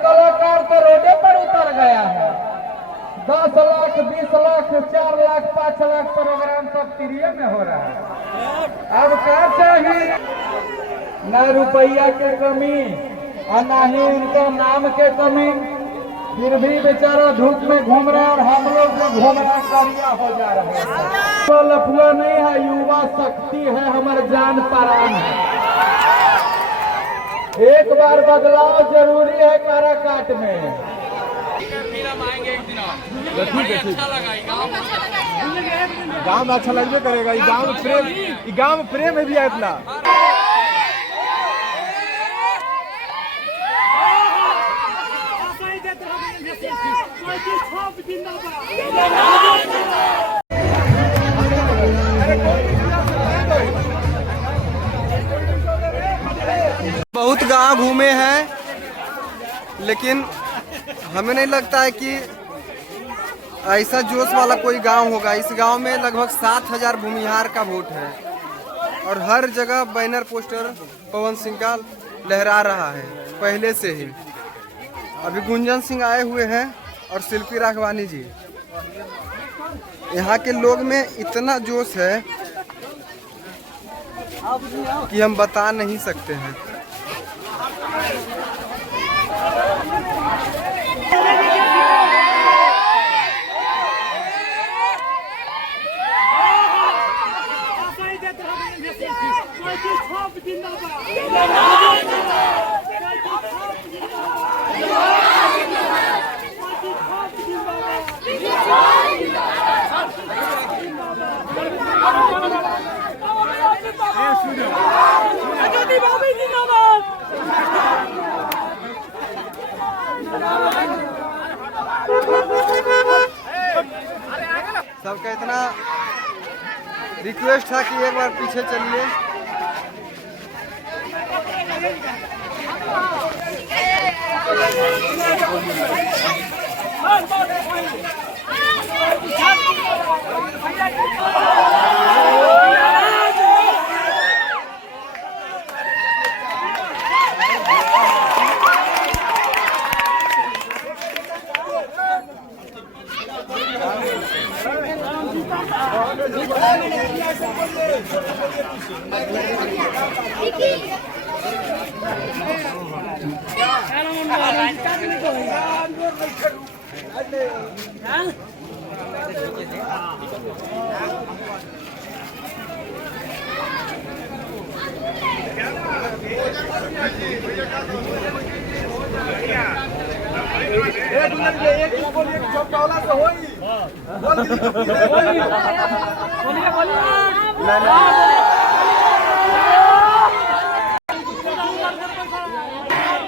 कलाकार तो रोडे पर उतर गया है। 10 लाख 20 लाख 4 लाख 5 लाख प्रोग्राम सब फ्री में हो रहा है। अब क्या चाहिए? न रुपया के कमी और न ही उनका नाम के कमी, फिर भी बेचारा धूप में घूम रहे हैं और हम लोग जो घूम रहे हैं करिया हो जा रहे हैं। तो लफुआ नहीं है, युवा शक्ति है, हमारे जान परान है। एक बार बदलाव जरूरी है काराकाट में। हम आएंगे एक दिन अच्छा लगा गाँव में अच्छा लगबे करेगा। गाँव में प्रेम है भी है इतना। बहुत गांव घूमे हैं, लेकिन हमें नहीं लगता है कि ऐसा जोश वाला कोई गांव होगा। इस गांव में लगभग 7000 भूमिहार का वोट है और हर जगह बैनर पोस्टर पवन सिंह का लहरा रहा है पहले से ही। अभी गुंजन सिंह आए हुए हैं और शिल्पी राघवानी जी। यहाँ के लोग में इतना जोश है कि हम बता नहीं सकते हैं। सबका इतना रिक्वेस्ट था कि एक बार पीछे चलिए।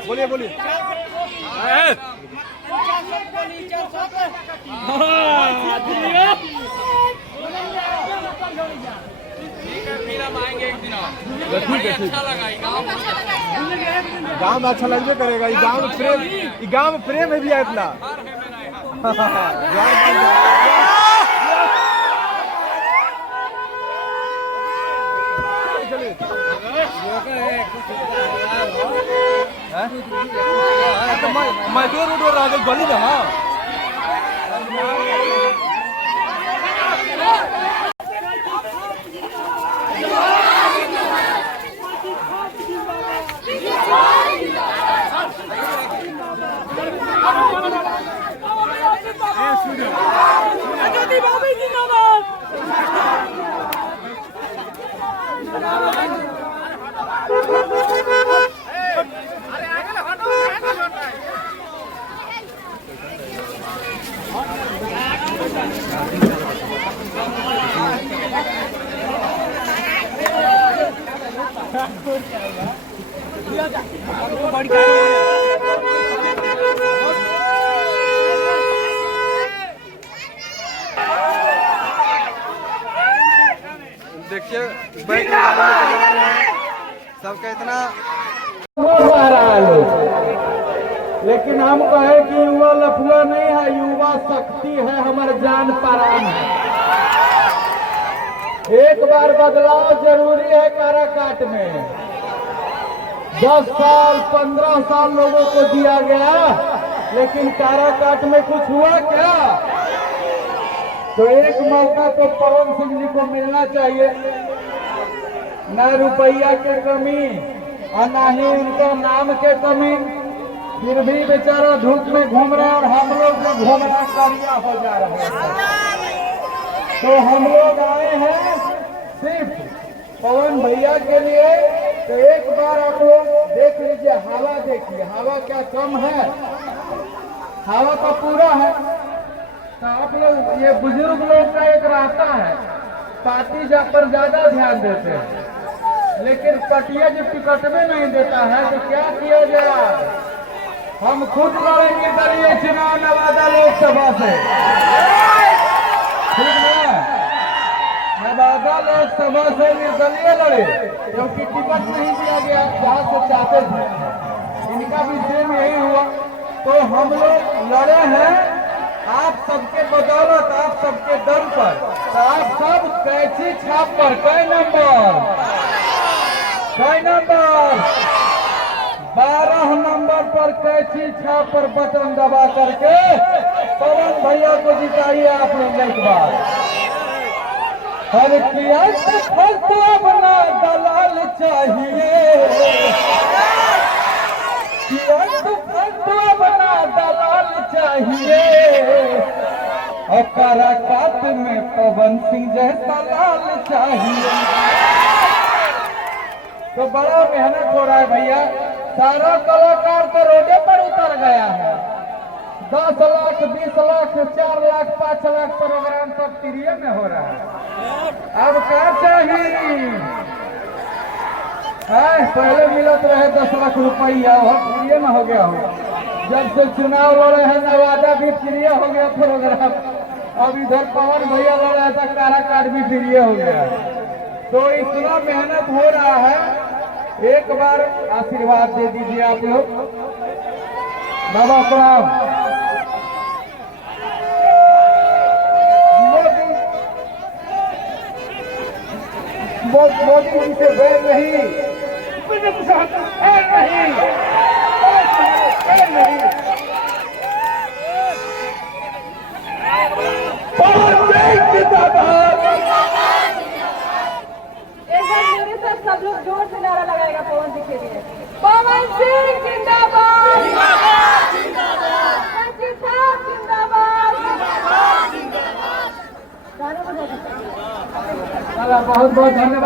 बोलिए बोलिए। हम आएंगे एक दिन अच्छा लगा गाँव में अच्छा लगबे करेगा। गाँव में प्रेम है भी है इतना। मैं दो रोड और आगे गली ना। देखिए बैठ सबका इतना लेकिन हम कहे कि युवा लफुआ नहीं है, युवा शक्ति है, हमारे जान प्राण है। एक बार बदलाव जरूरी है काराकाट में। 10 साल 15 साल लोगों को दिया गया, लेकिन काराकाट में कुछ हुआ क्या? तो एक मौका तो पवन सिंह जी को मिलना चाहिए। न रुपया की कमी और न ही उनको नाम के कमी, फिर भी बेचारा धूप में घूम रहे हैं और हम लोग भी घूमना करिया हो जा रहे हैं। तो हम लोग आए हैं सिर्फ पवन भैया के लिए। तो एक बार आप लोग देख लीजिए, हवा देखिए, हवा क्या कम है? हवा तो पूरा है। तो आप लोग, ये बुजुर्ग लोग का एक रहता है, पार्टी पर ज्यादा ध्यान देते हैं, लेकिन कटिया जो टिकट में नहीं देता है तो क्या किया जाए? हम खुद लड़ेंगे दलीय चुनाव नवादा लोकसभा से, ठीक है? नवादा लोकसभा से निर्दलीय लड़े, क्योंकि टिकट नहीं दिया गया जहाँ से चाहते थे। इनका भी सेम यही हुआ। तो हम लोग लड़े हैं आप सबके बदौलत, आप सबके दम पर। तो आप सब कैची छाप पर कई नंबर 12 नंबर पर कैची छाप पर बटन दबा करके पवन भैया को जिताइए आप लोग एक बार। हर किया तो बना दलाल चाहिए, बना दलाल चाहिए, और काराकाट में पवन सिंह जैसा लाल चाहिए। तो बड़ा मेहनत हो रहा है भैया। सारा कलाकार तो रोडे पर उतर गया है। 10 लाख 20 लाख 4 लाख 5 लाख प्रोग्राम सब फ्री में हो रहा है। अब क्या चाहिए? पहले मिलत रहे 10 लाख रुपया, वो फ्री में हो गया हो। जब से चुनाव लड़े हैं नवादा भी फ्री हो गया प्रोग्राम। अब इधर पवन भैया लड़ा था, काराकाट भी फ्री हो गया। तो इतना मेहनत हो रहा है, एक बार आशीर्वाद दे दीजिए आप लोग। बाबा प्रणाम। मोदी जी से बैर नहीं, सब लोग जोर से नारा लगाएगा पवन सिंह के लिए। पवन सिंह जिंदाबाद, जिंदाबाद। बहुत बहुत धन्यवाद।